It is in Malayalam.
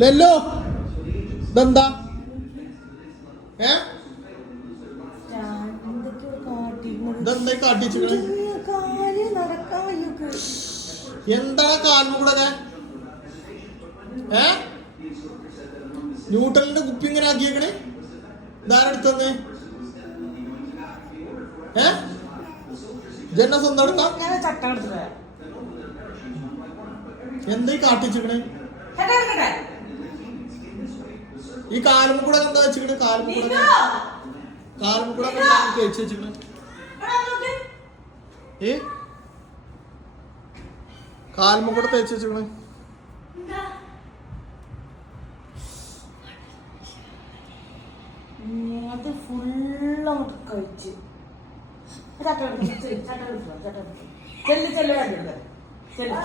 ലല്ലോ ഇതെന്താ ഇതെന്താ കാട്ടിച്ചിട്ട് എന്താ കാലിന് കൂടെ ന്യൂട്ടലിന്റെ കുപ്പി ഇങ്ങനെ ആക്കിയേക്കണേ ഇതാരെടുത്തന്നെ ജന്ന സ്വന്തം എടുക്കാം എന്താ കാട്ടിച്ചിക്കണേ ഈ കാലും കൂടെ എന്താ വെച്ചിട്ട് കാലും കൂടെ തേച്ച് വെച്ചിട്ട് കാലും കൂടെ തേച്ച് വെച്ചിട്ട് അത് ഫുള്ളങ്ങോട്ട് കഴിച്ച് ചെല്ല്